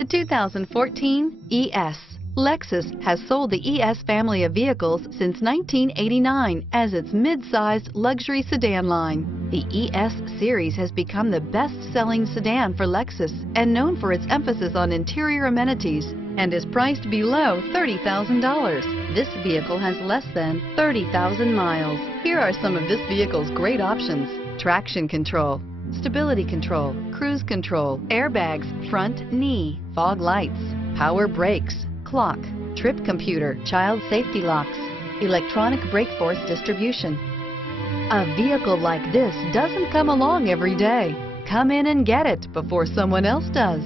The 2014 ES. Lexus has sold the ES family of vehicles since 1989 as its mid-sized luxury sedan line. The ES series has become the best-selling sedan for Lexus and known for its emphasis on interior amenities and is priced below $30,000. This vehicle has less than 30,000 miles. Here are some of this vehicle's great options: traction control, stability control, cruise control, airbags, front knee, fog lights, power brakes, clock, trip computer, child safety locks, electronic brake force distribution. A vehicle like this doesn't come along every day. Come in and get it before someone else does.